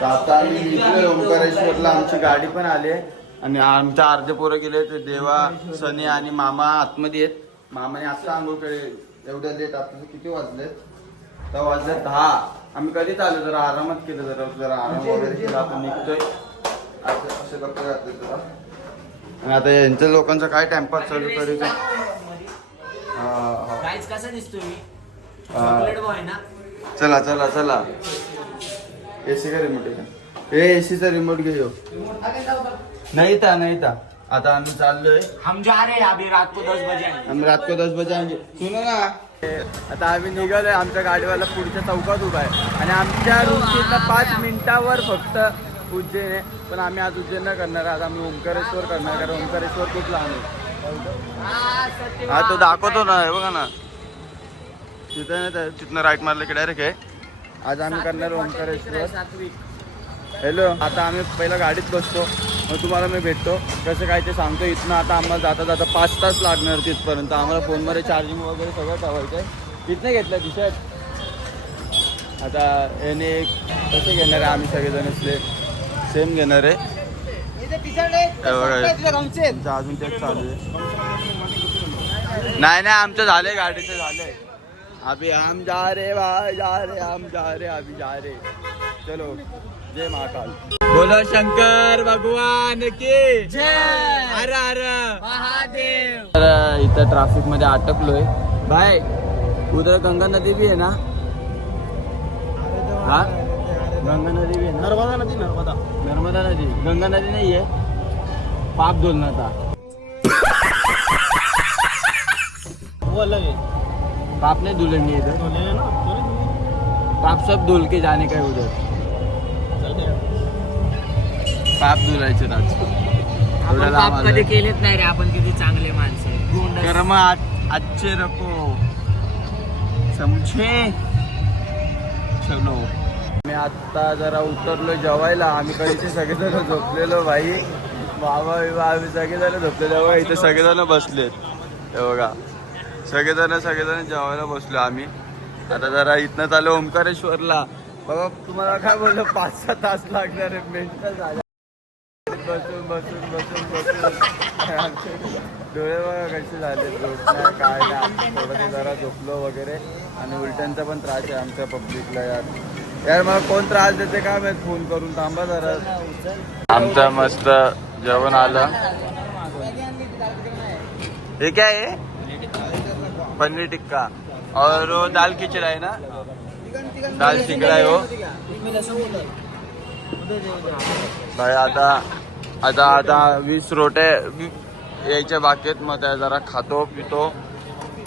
तर आता आम्ही निघलोय ओंकारेश्वरला. आमची गाडी पण आली आहे आणि आमच्या अर्धे पोरं गेले ते देवा, सनी आणि मामा आतमध्ये आहेत. मामाने आता आंघोळ केले. एवढ्या लेट आता किती वाजले? तर वाजले 10. आम्ही कधीच आलो, जरा आरामात केलं, जरा आराम वगैरे केला. आता निघतोय असे कपडे घातले जरा. आणि आता यांच्या लोकांचा काय टाइमपास चालू करायचं. कसं दिसतोय मी? चॉकलेट बॉय ना. चला चला चला. एसी का रिमोट आहे का? एसीचा रिमोट घेऊ. नाही था आता आम्ही चाललोय. हम जा रहे हैं अभी रात को 10 बजे. आम्ही रात को 10 बजे आएंगे. सुनो ना. आता आम्ही निघालोय. आमच्या गाडीवाला पुढच्या चौकात उभा आहे आणि आमच्या रूमच्या 5 मिनिटावर फक्त उज्जैन आहे. पण आम्ही आज उज्जैन नाही करणार. आज आम्ही ओंकारेश्वर करणार, कारण ओंकारेश्वर खूप लहान आहे. हा तो दाखवतो ना, हे बघा ना तिथं नाही, तिथनं राईट मारलं की डायरेक्ट आहे. आज आम्ही करणार ओंकारेश्वर. हॅलो, आता आम्ही पहिला गाडीत बसतो, मग तुम्हाला मी भेटतो. कसं काय ते सांगतो. इथनं आता आम्हाला जाता जाता 5 तास लागणार तिथपर्यंत. आम्हाला फोनमध्ये चार्जिंग वगैरे सगळं ठेवायचं आहे. इथनं घेतलं टी शर्ट. आता याने कसं घेणार आहे, आम्ही सगळेजण सेम घेणार आहे. अजून तेच चालू आहे. नाही आमचं झालंय, गाडीचं झालंय. अभी हम जा रे भाई, जा रे हम जा रे, अभी जा रे. चलो, जय महाकाल. बोलो शंकर भगवान की जय. हर हर महादेव. इथं ट्रॅफिक मध्ये अटकलोय भाई. उधर गंगा नदी भी है ना? हाँ, गंगा नदी भी है. नर्मदा नदी. गंगा नदी नहीं है. पाप धुलना था. वो अलग है. पाप नहीं धुलेंगे इधर. पाप सब धुल के जाने का है उधर. पाप धुलायचे आपण पाप कधी केलेच नाही रे. आपण किती चांगले माणसं. कर्म अच्छे रखो, समझे. चलो, मी आता जरा उतरलो जेवायला. आम्ही कधीचे सगळेजण झोपलेलो भाई. बाबा आम्ही सगळेजण झोपलेलो बघा. इथे सगळेजण बसलेत, हे बघा. सगळेजण जेवायला बसलो आम्ही. आता जरा इथनं चालू ओंकारेश्वरला. बघा तुम्हाला काय बोललो, 5-6 तास लागणार आहे. मेंटल झालं बसून बसून बसून बसून. डोळे बघा कसे झाले, झोप नाही काय नाही. थोडंसं जरा झोपलो वगैरे. आणि उलट्यांचा पण त्रास आहे आमच्या पब्लिकला. यार मला कोण त्रास देते काय माहित. फोन करून थांबा जरा. आमचं मस्त जेवण आलं. हे काय आहे? पनीर टिक्का और वो दाल खिचड़ा है ना? दाल शिकड़ा है वो भाई. आता 20 रोटे यायच्या बाकीत. मग त्या जरा खातो पितो,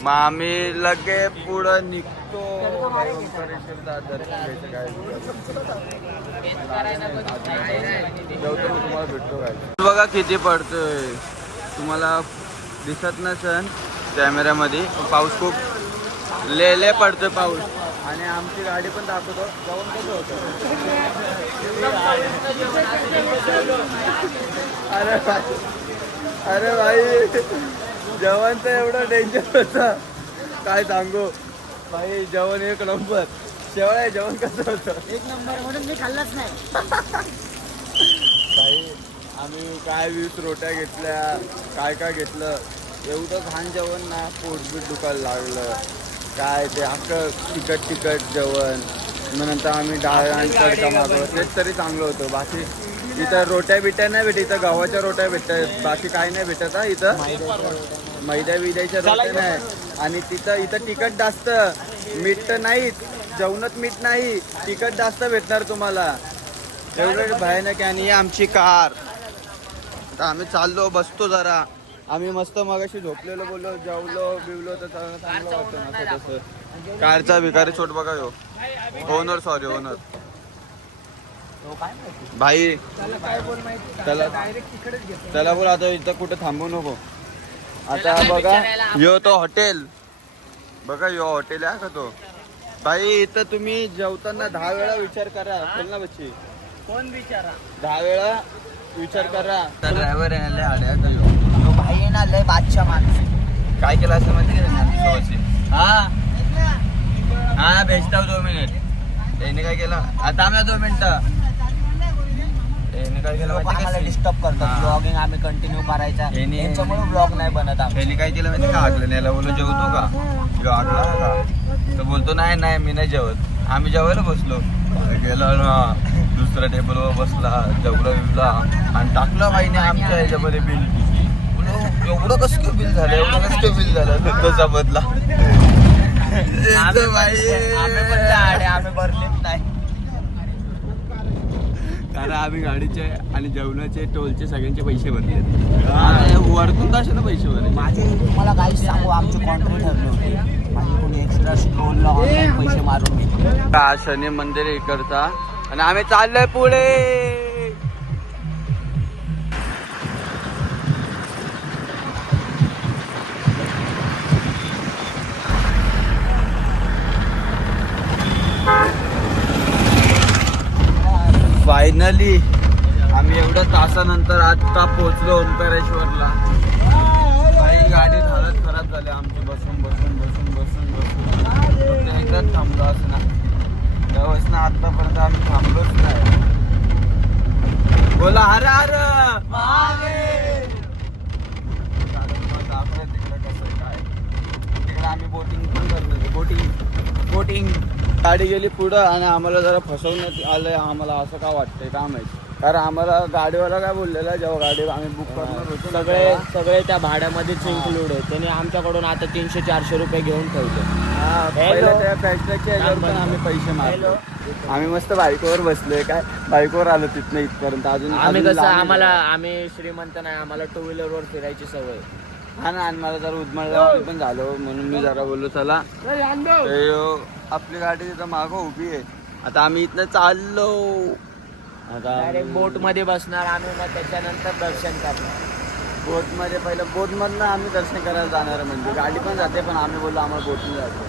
मग आम्ही लगे पुढं निघतो. तुम्हाला भेटतो काय. बघा किती पडतोय, तुम्हाला दिसत नसेल कॅमेऱ्यामध्ये. पाऊस खूप ले पडतोय पाऊस. आणि आमची गाडी पण दाखवतो. जाऊन कसं होतं. अरे भाई जेवण तर एवढं डेंजर होतं काय सांगू भाई. जेवण 1 नंबर. शेवळ्या जेवण कसं होतं? 1 नंबर म्हणून मी खाल्लंच नाही भाई. आम्ही काय 20 रोट्या घेतल्या, काय घेतलं. एवढं घाण जेवण ना, पोटबीट दुखायला लागलं. काय ते अख्खं तिखट जेवण. मग नंतर आम्ही डाळ आणि तडका मागवलं. तेच तरी चांगलं होतं. बाकी इथं रोट्या बिट्या नाही भेटत. इथं गव्हाच्या रोट्या भेटतात, बाकी काय नाही भेटत. हा इथं मैद्या विद्याच्या रोट्या नाही. आणि इथं तिखट जास्त, मीठ तर नाहीच. जेवणात मीठ नाही, तिखट जास्त भेटणार तुम्हाला. एवढं भयानक. आणि आमची कार. आता आम्ही चाललो, बसतो जरा. आम्ही मस्त मगाशी झोपलेलो, बोललो जेवलो बिवलो तर चांगलं वाटतं ना तसं. कारचा भिकारी छोट बघा हो. ओनर भाई. त्याला बोल आता इथं कुठे थांबू नको. आता बघा यो तो हॉटेल बघा. यो हॉटेल आहे का तो भाई. इथं तुम्ही जेवताना 10 वेळा विचार करा. चल ना बच्ची. कोण विचारा? 10 वेळा विचार करा. ड्रायव्हर आहे तो भाई आहे ना, लय बादशाह माणूस. काय केलं असं माहिती? हा भेजता 2 मिनिट. त्याने काय केलं आता? आम्ही 2 मिनिटं याने काय केलं लोक माहिती आम्हाला का? डिस्टर्ब करतात हा. ब्लॉगिंग आम्ही कंटिन्यू करायचा यांनी- यांच्यामुळे ब्लॉग नाही बनत आमचे. याने काय केलं माहिती का हाकलं याला बोललो जेवतो का हाकला का तर बोलतो नाही नाही मी नाही जेवत. आम्ही जेवायला बसलो गेला ना दुसऱ्या टेबलवर बसला जेवला बिवला आणि टाकला बाईने आमच्या ह्याच्यामध्ये बिल. एवढं कसं काय बिल झालं एवढं कसं काय बिल झालं दुधाचा बदला. आम्ही पण झाडे आम्ही भरलेच नाही. कारण आम्ही गाडीचे आणि जेवणाचे टोलचे सगळ्यांचे पैसे भरले वरतून कशाला पैसे भरले. माझे तुम्हाला काही सांगू आमचे कॉन्ट्रॅक्ट ठरले होते. माझे कोणी एक्स्ट्रा स्टोलला ऑनलाईन पैसे मारून घेतले. हा शनी मंदिर इकडचा आणि आम्ही चाललोय पुढे. फायनली आम्ही एवढ्या तासानंतर आता पोहोचलो ओंकारेश्वरला. काही गाडीत हालत खराब झाली आमची बसून बसून बसून बसून बसून फक्त एकदाच थांबलो असणार त्यावेळेस आतापर्यंत आम्ही थांबलोच नाही. बोला हर हर तिकडे कसं काय तिकडे आम्ही बोटिंग पण करतो. बोटिंग गाडी गेली पुढं आणि आम्हाला जरा फसवण्यात आलंय. आम्हाला असं का वाटतंय का माहिती. कारण आम्हाला गाडीवाला काय बोललेला जेव्हा गाडी आम्ही बुक करणार होतो सगळे त्या भाड्यामध्येच इन्क्लूड आहे. त्यांनी आमच्याकडून आता 300-400 रुपये घेऊन ठेवले. पहिल्या त्या फॅक्टरीच्या ह्याच्यावर पण आम्ही पैसे मारलो. आम्ही मस्त बाईकवर बसलोय काय बाईकवर आलो तिथनं इथपर्यंत. अजून आम्ही अजून कसं लांब आहे. आम्ही श्रीमंत नाही आम्हाला 2 व्हीलरवर फिरायची सवय. हा ना आणि मला जरा उदमळल्यावर पण झालो म्हणून मी जरा बोललो चला आपली गाडी तिथं मागं उभी आहे. आता आम्ही इथनं चाललो. आता डायरेक्ट बोट मध्ये बसणार आम्ही मग त्याच्यानंतर दर्शन करणार. बोटमध्ये पहिलं बोटमधनं आम्ही दर्शन करायला जाणार. म्हणजे गाडी पण जाते पण आम्ही बोललो आम्हाला बोटने जायचं.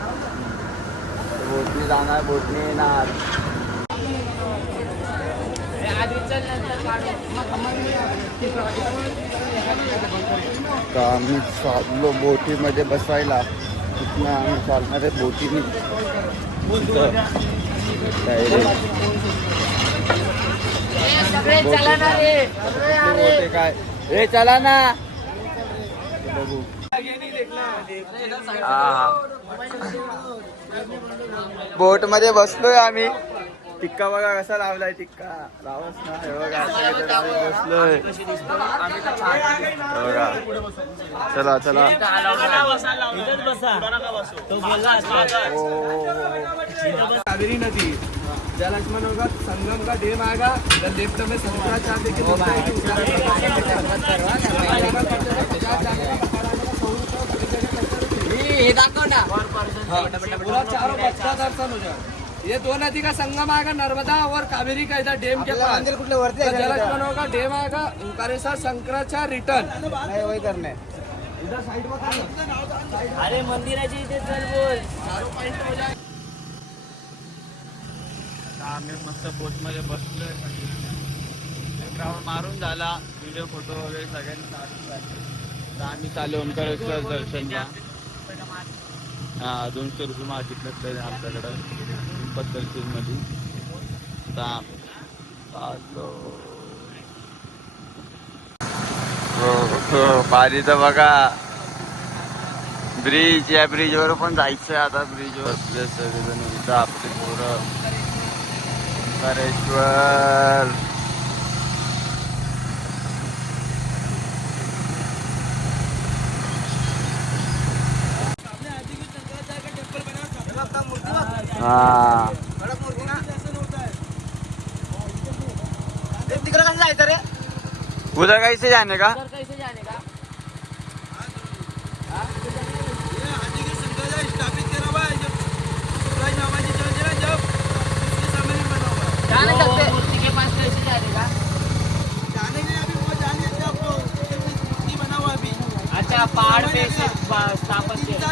बोटने जाणार बोटने येणार. तर आम्ही चाललो बोटीमध्ये बसायला. तिथनं आम्ही चालणार आहे बोटीने. काय हे चला ना बघू. बोट मध्ये बसलोय आम्ही. टिक्का बघा कसा लावलाय टिक्का लावच ना. हे बघा असं आम्ही बसलोय. हे बघा चला चला. कावेरी नदी जलक्ष्मण होगा संगम का डैम आएगा लेफ्ट में शंकराचार्य के पूरा चारों बच्चा दर्शन हो जाए. ये 2 नदी का संगम आएगा नर्मदा और कावेरी का इधर डैम के पास. जलक्ष्मण होगा डैम आएगा ओंकारेश्वर शंकराचार्य रिटर्न वही करने. इधर साइड में अरे मंदिराची इथे चल बोल. आम्ही मस्त बोट मध्ये बसलोय. राऊंड मारून झाला. व्हिडिओ फोटो वगैरे सगळ्यांनी काढून झाले. तर आम्ही चालू ओंकारेश्वर दर्शनला. हा 200 रुपये मागितलं आमच्याकडं 75 मध्ये. पारी तर बघा. ब्रिज या ब्रिज वर पण जायचंय आता. ब्रिज वर बसले सगळेजण इथं आपले पोरं. ओंकारेश्वर हाँ तिकडे कसं जायचं रे. उधर कैसे जाने का. कैसे जाने का. जा नहीं सकते. मूर्ति के पास कैसे जाने का. अच्छा पहाड़ पे स्थापन किया.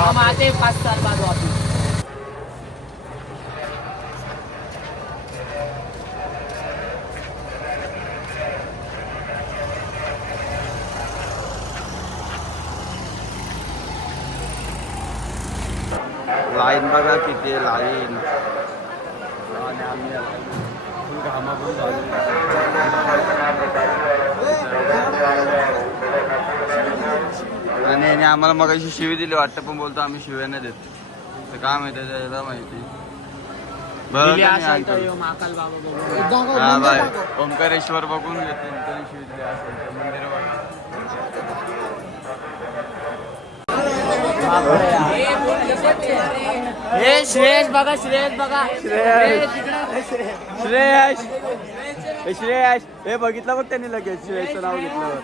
हम आते हैं 5 साल बाद वापिस. लाईन बघा किती आहे लाईन. आणि आम्ही फुल घामा पण झालो. आणि याने आम्हाला मग अशी शिवी दिली वाटतं, पण बोलतो आम्ही शिव्या नाही देत. तर काय माहिती त्याला माहिती. बरं हा बाय ओंकारेश्वर बघून घेते तरी शिवी दिली असेल तर मंदिर बघा. हे श्रेयस बघा, श्रेयस बघा, श्रेयस श्रेयस हे बघितलं बघ त्यांनी लगेच श्रेयसचं नाव घेतलं.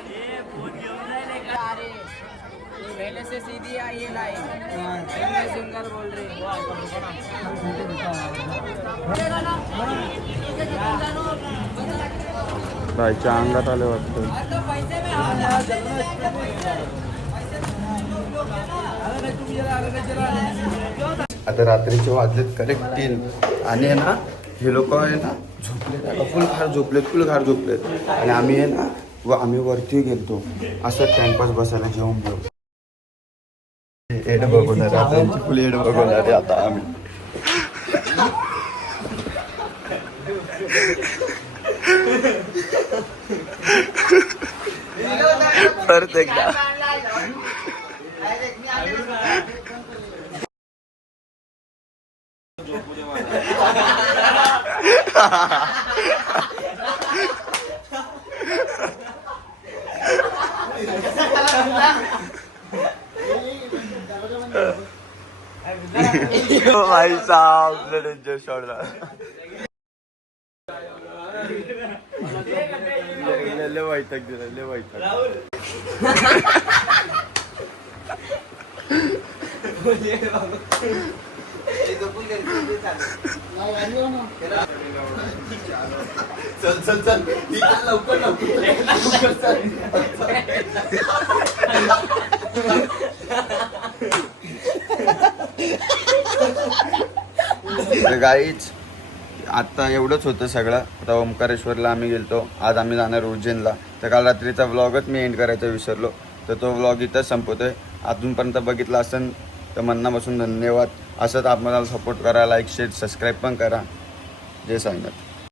पहले से सीधी आई ये लाइन सिंगल बोल रही बाईच्या अंगात आले वाटतं. आता रात्रीचे वाजलेत करेक्ट 3 आणि आहे ना हे लोक आहे ना झोपलेत, फुल घार झोपलेत आणि आम्ही आहे ना आम्ही वरती गेलतो असं टाइमपास बसायला जेवून घेऊ. एड बघून रात्रीची फुल एड बघून आता आम्ही. परत एकदा भाई साहब डेंजर शॉट ले वैतक दिला ले वैतक. चल चल चल लवकर गाईच. आता एवढंच होतं सगळं. आता ओंकारेश्वरला आम्ही गेलतो, आज आम्ही जाणार उज्जैनला. तर काल रात्रीचा व्लॉगच मी एंड करायचा विसरलो, तर तो व्लॉग इथंच संपवतोय. अजूनपर्यंत बघितला असेल तर मनापासून धन्यवाद. असंच आम्हाला सपोर्ट करा, लाईक शेअर सबस्क्राईब पण करा. जय साईनाथ.